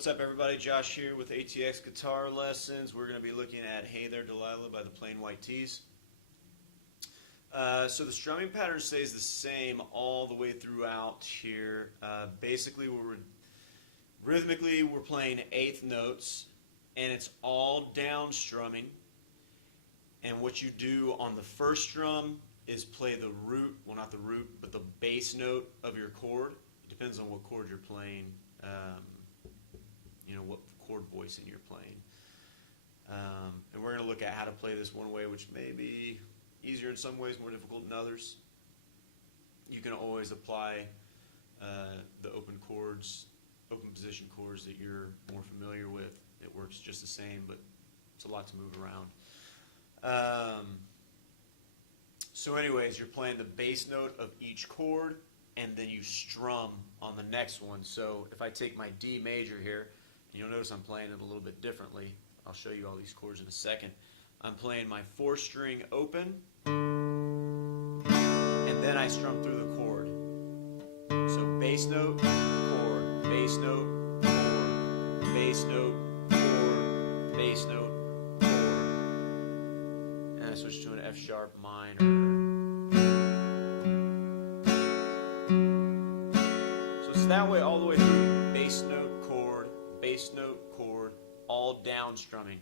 What's up, everybody? Josh here with ATX Guitar Lessons. We're going to be looking at Hey There, Delilah by the Plain White T's. So the strumming pattern stays the same all the way throughout here. Basically, rhythmically, we're playing eighth notes, and it's all down strumming. And what you do on the first strum is play the root, well, not the root, but the bass note of your chord. It depends on what chord you're playing. What chord voicing you're playing. And we're going to look at how to play this one way, which may be easier in some ways, more difficult in others. You can always apply the open chords, open position chords that you're more familiar with. It works just the same, but it's a lot to move around. So anyways, you're playing the bass note of each chord, and then you strum on the next one. So if I take my D major here, and you'll notice I'm playing it a little bit differently. I'll show you all these chords in a second. I'm playing my 4-string open, and then I strum through the chord. So bass note, chord, bass note, chord, bass note, chord, bass note, chord. And I switch to an F sharp minor. So it's that way all the way through. Bass note, chord, bass note, chord, all down strumming.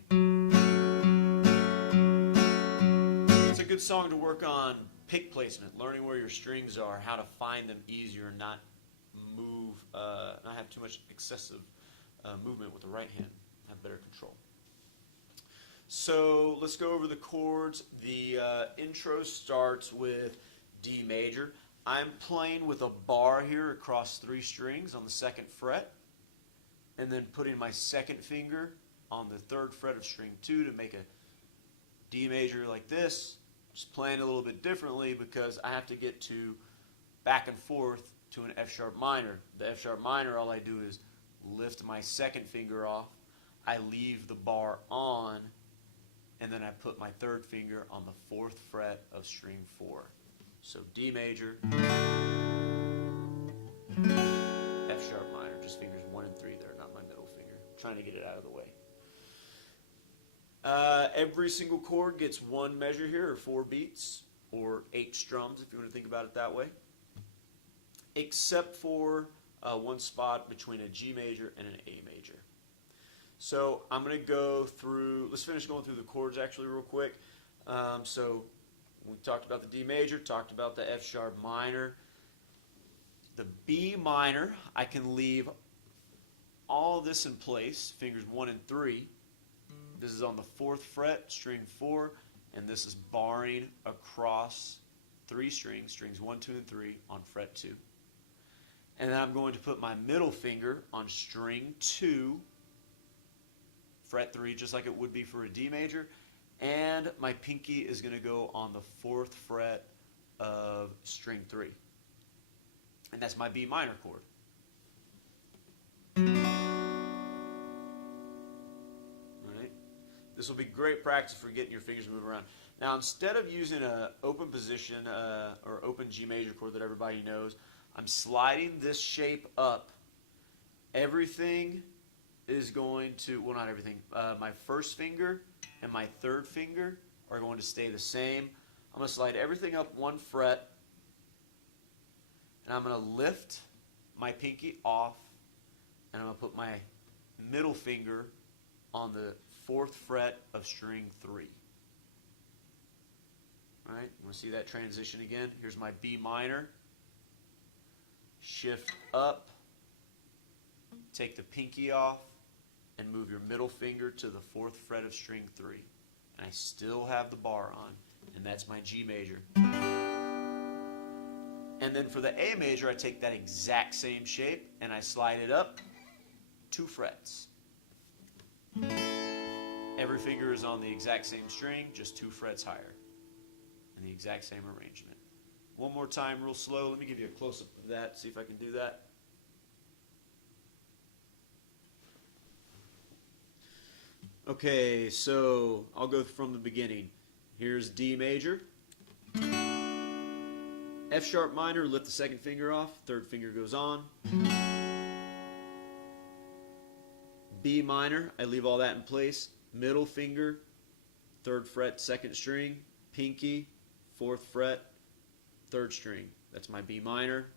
It's a good song to work on pick placement, learning where your strings are, how to find them easier, and not have too much excessive movement with the right hand, have better control. So let's go over the chords. The intro starts with D major. I'm playing with a bar here across 3 strings on the 2nd fret, and then putting my 2nd finger on the 3rd fret of string 2 to make a D major like this. Just playing a little bit differently because I have to get to back and forth to an F sharp minor. The F sharp minor, all I do is lift my 2nd finger off, I leave the bar on, and then I put my 3rd finger on the 4th fret of string 4. So D major, F sharp minor, just fingers 1 and 3 there, not my middle finger. I'm trying to get it out of the way. Every single chord gets 1 measure here, or 4 beats, or 8 strums if you want to think about it that way, except for one spot between a G major and an A major. So I'm going to go through, let's finish going through the chords actually real quick. So we talked about the D major, talked about the F sharp minor. The B minor, I can leave all this in place, fingers 1 and 3. This is on the 4th fret, string 4, and this is barring across 3 strings, strings 1, 2, and 3 on fret 2. And then I'm going to put my middle finger on string 2, fret 3, just like it would be for a D major, and my pinky is going to go on the 4th fret of string 3. And that's my B minor chord. This will be great practice for getting your fingers to move around. Now, instead of using an open position or open G major chord that everybody knows, I'm sliding this shape up. Everything is going to, well, not everything, my 1st finger and my 3rd finger are going to stay the same. I'm going to slide everything up 1 fret, and I'm going to lift my pinky off, and I'm going to put my middle finger on the 4th fret of string 3. All right, you want to see that transition again? Here's my B minor. Shift up, take the pinky off, and move your middle finger to the 4th fret of string 3. And I still have the bar on, and that's my G major. And then for the A major, I take that exact same shape, and I slide it up 2 frets. Every finger is on the exact same string, just 2 frets higher, in the exact same arrangement. One more time, real slow. Let me give you a close-up of that, see if I can do that. Okay, so I'll go from the beginning. Here's D major. F sharp minor, lift the 2nd finger off, 3rd finger goes on. B minor, I leave all that in place. Middle finger, 3rd fret, 2nd string. Pinky, 4th fret, 3rd string. That's my B minor.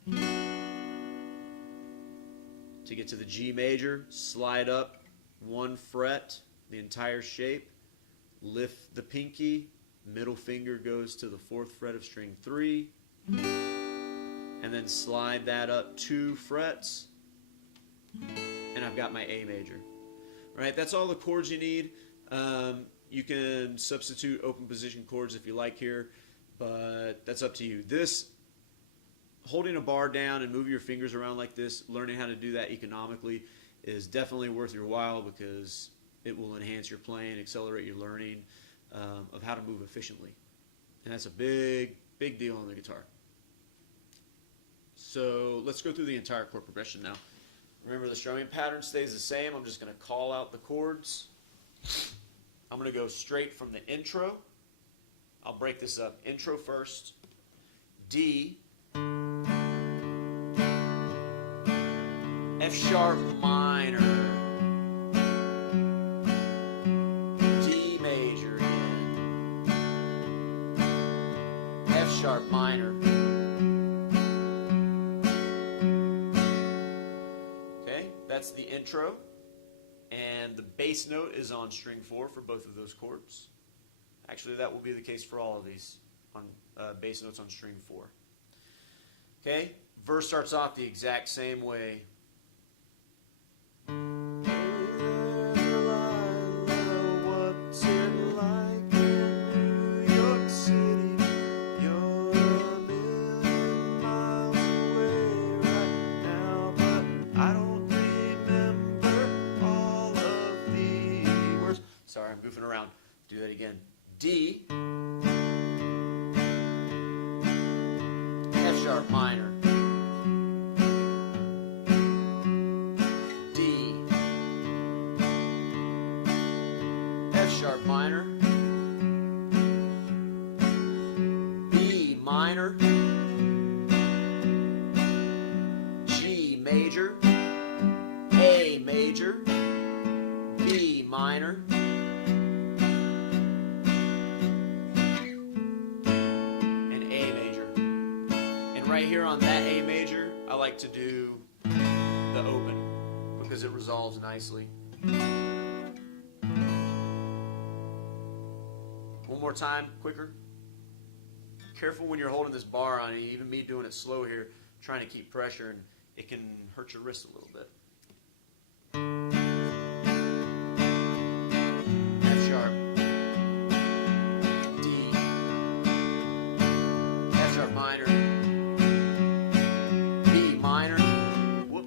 To get to the G major, slide up 1 fret, the entire shape. Lift the pinky, middle finger goes to the 4th fret of string 3, and then slide that up 2 frets, and I've got my A major. All right, that's all the chords you need. You can substitute open position chords if you like here, but that's up to you. This, holding a bar down and moving your fingers around like this, learning how to do that economically is definitely worth your while, because it will enhance your playing, accelerate your learning of how to move efficiently. And that's a big, big deal on the guitar. So let's go through the entire chord progression now. Remember, the strumming pattern stays the same. I'm just going to call out the chords. I'm going to go straight from the intro. I'll break this up. Intro first. D. F sharp minor. D major again. F sharp minor. Okay, that's the intro. And the bass note is on string 4 for both of those chords. Actually, that will be the case for all of these on bass notes on string 4. Okay, verse starts off the exact same way. What's it like in New York City? You're a million miles away right now, but I don't remember all of the words. Sorry, I'm goofing around. Do that again. D, F sharp minor, D, F sharp minor, B minor, G major, A major, B minor, right here on that A major, I like to do the open because it resolves nicely. One more time, quicker. Careful when you're holding this bar on, even me doing it slow here, trying to keep pressure, and it can hurt your wrist a little bit. F sharp, D, F sharp minor,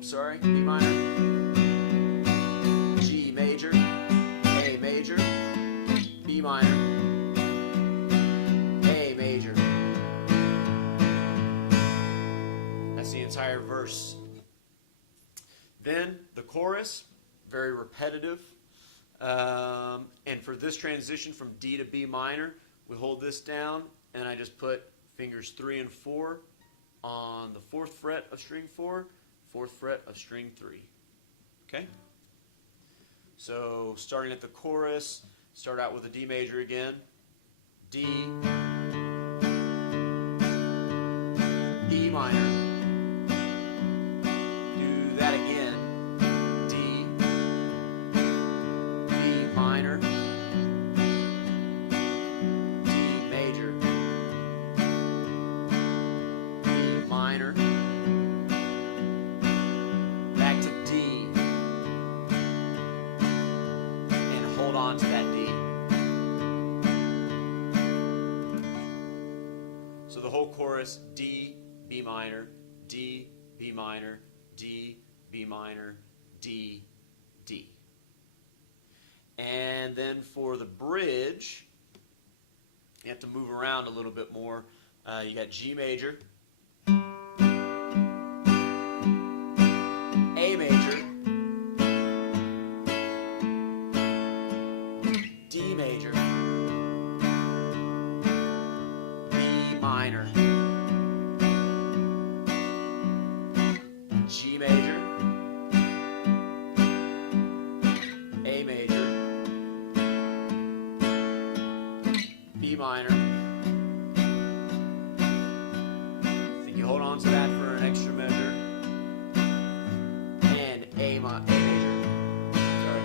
sorry, B minor, G major, A major, B minor, A major. That's the entire verse. Then the chorus, very repetitive. And for this transition from D to B minor, we hold this down, and I just put fingers 3 and 4 on the 4th fret of string 4, 4th fret of string 3. Okay? So starting at the chorus, start out with a D major again. D, E minor. Do that again. D, B minor, D major, B minor. On to that D. So the whole chorus, D, B minor, D, B minor, D, B minor, D, D. And then for the bridge, you have to move around a little bit more. You got G major, A major, D major, B minor, G major, B minor. Then you hold on to that for an extra measure. And A major. Sorry.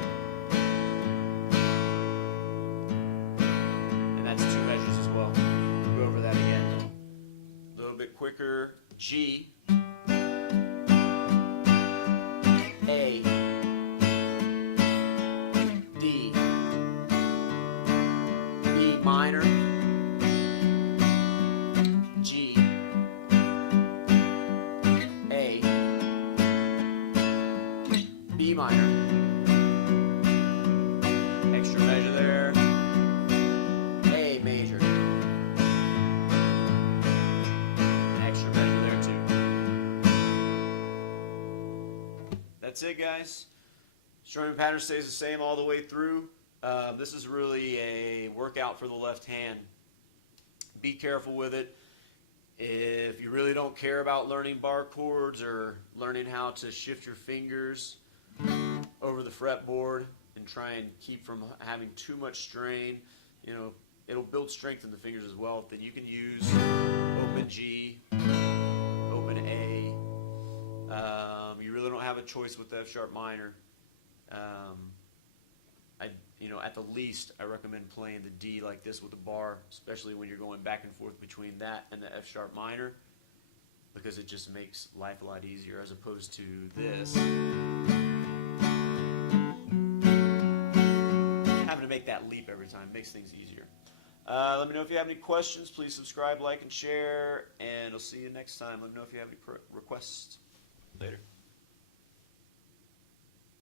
And that's 2 measures as well. We'll go over that again. A little bit quicker. G. A. D. B minor. G. A. B minor. Extra measure there. A major. Extra measure there too. That's it, guys. Strumming pattern stays the same all the way through. This is really a workout for the left hand. Be careful with it. If you really don't care about learning bar chords or learning how to shift your fingers over the fretboard and try and keep from having too much strain, you know, it'll build strength in the fingers as well. Then you can use open G, open A. You really don't have a choice with the F sharp minor. At the least, I recommend playing the D like this with the bar, especially when you're going back and forth between that and the F sharp minor, because it just makes life a lot easier as opposed to this. Having to make that leap every time makes things easier. Let me know if you have any questions. Please subscribe, like, and share, and I'll see you next time. Let me know if you have any requests. Later.